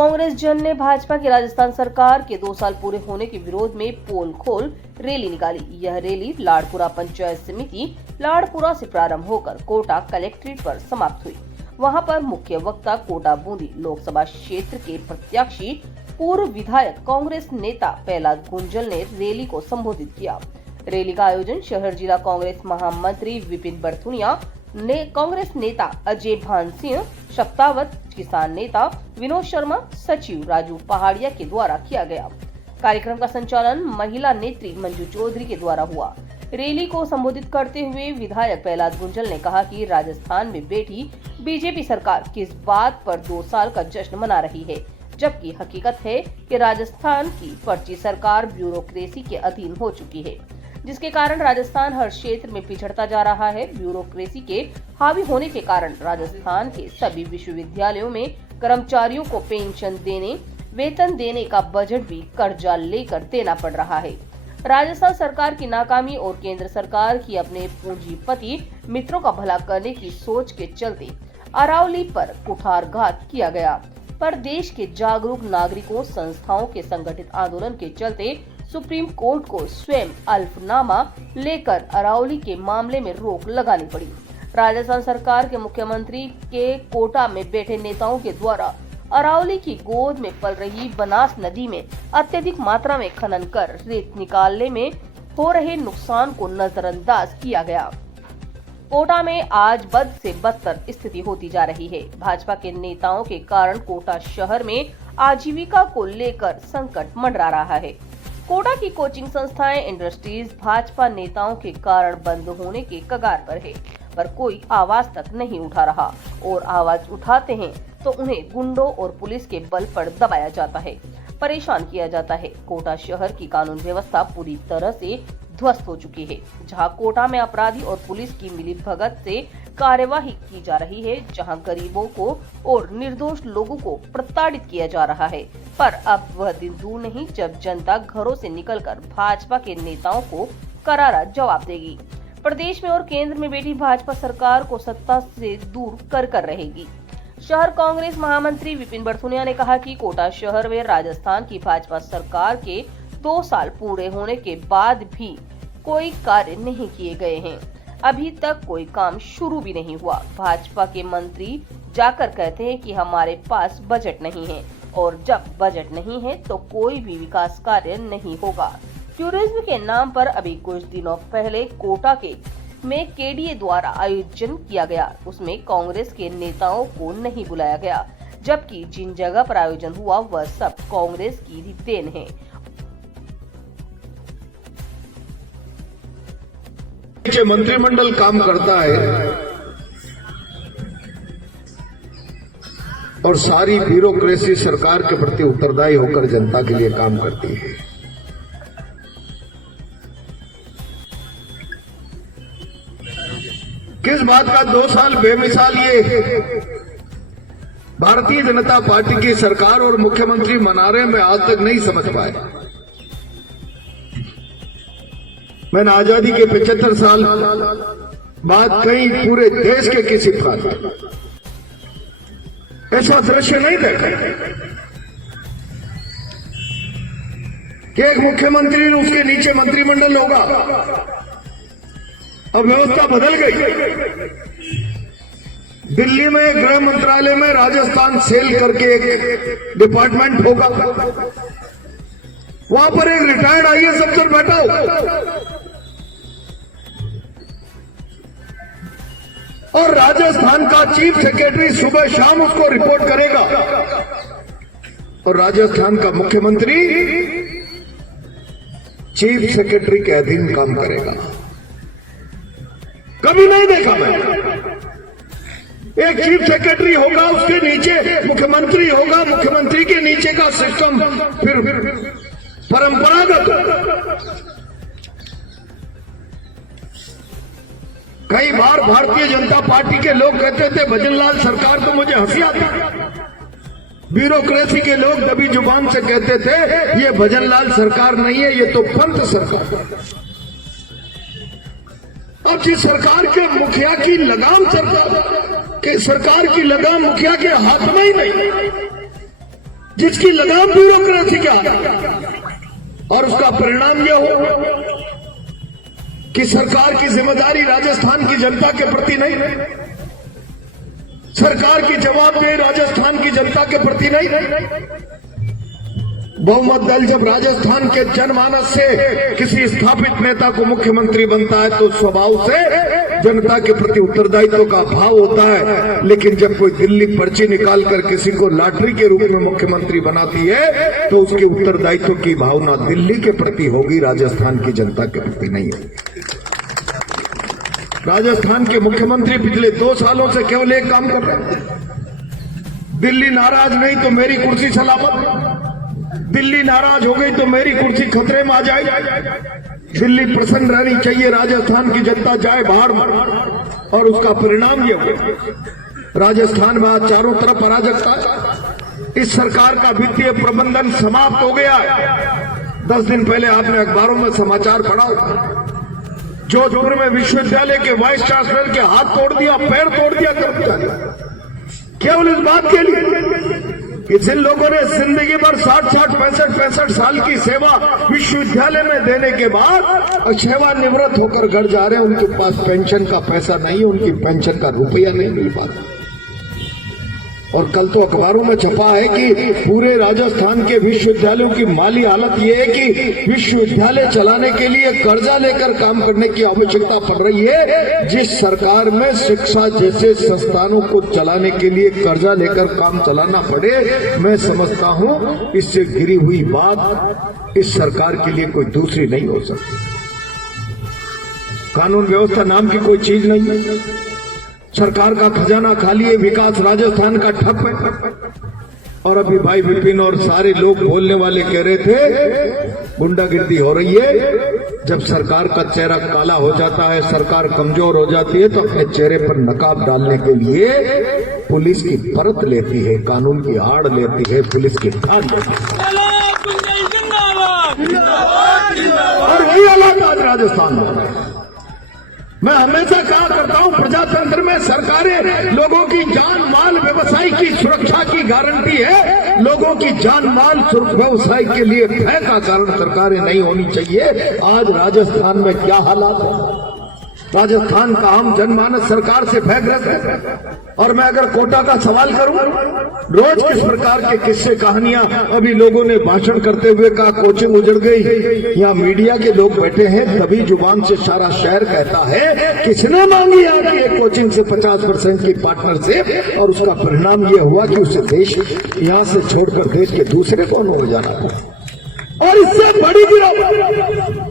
कांग्रेस जन ने भाजपा की राजस्थान सरकार के 2 साल पूरे होने के विरोध में पोल खोल रैली निकाली। यह रैली लाड़पुरा पंचायत समिति लाड़पुरा से प्रारंभ होकर कोटा कलेक्ट्रेट पर समाप्त हुई। वहां पर मुख्य वक्ता कोटा बूंदी लोकसभा क्षेत्र के प्रत्याशी पूर्व विधायक कांग्रेस नेता प्रहलाद गुंजल ने रैली को संबोधित किया। रैली का आयोजन शहर जिला कांग्रेस महामंत्री विपिन बरथुनिया ने कांग्रेस नेता अजय भान सिंह शक्तावत, किसान नेता विनोद शर्मा, सचिव राजू पहाड़िया के द्वारा किया गया। कार्यक्रम का संचालन महिला नेत्री मंजू चौधरी के द्वारा हुआ। रैली को संबोधित करते हुए विधायक प्रहलाद गुंजल ने कहा कि राजस्थान में बैठी बीजेपी सरकार किस बात पर 2 साल का जश्न मना रही है, जबकि हकीकत है कि राजस्थान की फर्जी सरकार ब्यूरोक्रेसी के अधीन हो चुकी है, जिसके कारण राजस्थान हर क्षेत्र में पिछड़ता जा रहा है। ब्यूरोक्रेसी के हावी होने के कारण राजस्थान के सभी विश्वविद्यालयों में कर्मचारियों को पेंशन देने, वेतन देने का बजट भी कर्जा लेकर देना पड़ रहा है। राजस्थान सरकार की नाकामी और केंद्र सरकार की अपने पूंजीपति मित्रों का भला करने की सोच के चलते अरावली पर कुठारघात किया गया, पर देश के जागरूक नागरिकों, संस्थाओं के संगठित आंदोलन के चलते सुप्रीम कोर्ट को स्वयं अल्फनामा लेकर अरावली के मामले में रोक लगानी पड़ी। राजस्थान सरकार के मुख्यमंत्री के कोटा में बैठे नेताओं के द्वारा अरावली की गोद में पल रही बनास नदी में अत्यधिक मात्रा में खनन कर रेत निकालने में हो रहे नुकसान को नजरअंदाज किया गया। कोटा में आज बद से बदतर स्थिति होती जा रही है। भाजपा के नेताओं के कारण कोटा शहर में आजीविका को लेकर संकट मंडरा रहा है। कोटा की कोचिंग संस्थाएं, इंडस्ट्रीज भाजपा नेताओं के कारण बंद होने के कगार पर है, पर कोई आवाज तक नहीं उठा रहा, और आवाज उठाते हैं तो उन्हें गुंडों और पुलिस के बल पर दबाया जाता है, परेशान किया जाता है। कोटा शहर की कानून व्यवस्था पूरी तरह से ध्वस्त हो चुकी है। जहां कोटा में अपराधी और पुलिस की मिलीभगत से कार्यवाही की जा रही है, जहां गरीबों को और निर्दोष लोगों को प्रताड़ित किया जा रहा है, पर अब वह दिन दूर नहीं जब जनता घरों से निकलकर भाजपा के नेताओं को करारा जवाब देगी। प्रदेश में और केंद्र में बैठी भाजपा सरकार को सत्ता से दूर कर रहेगी। शहर कांग्रेस महामंत्री विपिन बरथुनिया ने कहा कि कोटा शहर में राजस्थान की भाजपा सरकार के 2 साल पूरे होने के बाद भी कोई कार्य नहीं किए गए हैं। अभी तक कोई काम शुरू भी नहीं हुआ। भाजपा के मंत्री जाकर कहते हैं कि हमारे पास बजट नहीं है, और जब बजट नहीं है तो कोई भी विकास कार्य नहीं होगा। टूरिज्म के नाम पर अभी कुछ दिनों पहले कोटा में केडीए द्वारा आयोजन किया गया, उसमें कांग्रेस के नेताओं को नहीं बुलाया गया, जबकि जिन जगह पर आयोजन हुआ वह सब कांग्रेस की ही देन है। मंत्रिमंडल काम करता है और सारी ब्यूरोक्रेसी सरकार के प्रति उत्तरदायी होकर जनता के लिए काम करती है। किस बात का 2 साल बेमिसाल ये भारतीय जनता पार्टी की सरकार और मुख्यमंत्री मना रहे हैं, मैं आज तक नहीं समझ पाया। मैंने आजादी के 75 साल बाद कहीं पूरे देश के किसी प्रांत ऐसा दृश्य नहीं देखा कि एक मुख्यमंत्री और उसके नीचे मंत्रिमंडल होगा। अब व्यवस्था बदल गई। दिल्ली में गृह मंत्रालय में राजस्थान सेल करके एक डिपार्टमेंट होगा, वहां पर एक रिटायर्ड आईएएस अफसर बैठा होगा और राजस्थान का चीफ सेक्रेटरी सुबह शाम उसको रिपोर्ट करेगा, और राजस्थान का मुख्यमंत्री चीफ सेक्रेटरी के अधीन काम करेगा। कभी नहीं देखा मैं। एक चीफ सेक्रेटरी होगा, उसके नीचे मुख्यमंत्री होगा, मुख्यमंत्री के नीचे का सिस्टम फिर परंपरागत। कई बार भारतीय जनता पार्टी के लोग कहते थे भजनलाल सरकार, तो मुझे हंसी आती। ब्यूरोक्रेसी के लोग दबी जुबान से कहते थे ये भजनलाल सरकार नहीं है, ये तो पंत सरकार। और जिस सरकार के मुखिया की लगाम सरकार की लगाम मुखिया के हाथ में ही नहीं, जिसकी लगाम ब्यूरोक्रेसी के हाथ, और उसका परिणाम यह हो कि सरकार की जिम्मेदारी राजस्थान की जनता के प्रति नहीं, सरकार की जवाबदेही राजस्थान की जनता के प्रति नहीं। बहुमत दल जब राजस्थान के जनमानस से किसी स्थापित नेता को मुख्यमंत्री बनता है तो स्वभाव से जनता के प्रति उत्तरदायित्व का भाव होता है, लेकिन जब कोई दिल्ली पर्ची निकालकर किसी को लॉटरी के रूप में मुख्यमंत्री बनाती है तो उसके उत्तरदायित्व की भावना दिल्ली के प्रति होगी, राजस्थान की जनता के प्रति नहीं है। राजस्थान के मुख्यमंत्री पिछले 2 सालों से केवल एक काम कर रहे हैं, दिल्ली नाराज नहीं तो मेरी कुर्सी सलामत, दिल्ली नाराज हो गई तो मेरी कुर्सी खतरे में आ जाएगी, दिल्ली प्रसन्न रहनी चाहिए, राजस्थान की जनता जाए बाहर में। और उसका परिणाम ये हुआ राजस्थान में आज चारों तरफ अराजकता है। इस सरकार का वित्तीय प्रबंधन समाप्त हो गया। 10 दिन पहले आपने अखबारों में समाचार पढ़ा, जोधपुर में विश्वविद्यालय के वाइस चांसलर के हाथ तोड़ दिया, पैर तोड़ दिया कर्मचारी, केवल इस बात के लिए कि जिन लोगों ने जिंदगी भर 60, 65 साल की सेवा विश्वविद्यालय में देने के बाद सेवानिवृत्त होकर घर जा रहे हैं, उनके पास पेंशन का पैसा नहीं है, उनकी पेंशन का रुपया नहीं मिल पाता। और कल तो अखबारों में छपा है कि पूरे राजस्थान के विश्वविद्यालयों की माली हालत ये है कि विश्वविद्यालय चलाने के लिए कर्जा लेकर काम करने की आवश्यकता पड़ रही है। जिस सरकार में शिक्षा जैसे संस्थानों को चलाने के लिए कर्जा लेकर काम चलाना पड़े, मैं समझता हूं इससे गिरी हुई बात इस सरकार के लिए कोई दूसरी नहीं हो सकती। कानून व्यवस्था नाम की कोई चीज नहीं है, सरकार का खजाना खाली है, विकास राजस्थान का ठप है। और अभी भाई विपिन और सारे लोग बोलने वाले कह रहे थे गुंडागिर्दी हो रही है। जब सरकार का चेहरा काला हो जाता है, सरकार कमजोर हो जाती है, तो अपने चेहरे पर नकाब डालने के लिए पुलिस की परत लेती है, कानून की आड़ लेती है, पुलिस की ठान लेती है। और ये हालात आज राजस्थान में। मैं हमेशा कहा करता हूं, प्रजातंत्र में सरकारें लोगों की जान माल व्यवसाय की सुरक्षा की गारंटी है। लोगों की जान माल व्यवसाय के लिए भय का कारण सरकारें नहीं होनी चाहिए। आज राजस्थान में क्या हालात है, राजस्थान का आम जनमानस सरकार से भयग्रस्त है। और मैं अगर कोटा का सवाल करूं, रोज किस प्रकार के किस्से कहानियां, अभी लोगों ने भाषण करते हुए कहा कोचिंग उजड़ गई, यहाँ मीडिया के लोग बैठे हैं, तभी जुबान से सारा शहर कहता है किसने मांगी आपकी एक कोचिंग से 50% की पार्टनरशिप, और उसका परिणाम ये हुआ कि उसे देश यहाँ से छोड़कर देश के दूसरे कोनों में जाना। और इससे बड़ी गिरावट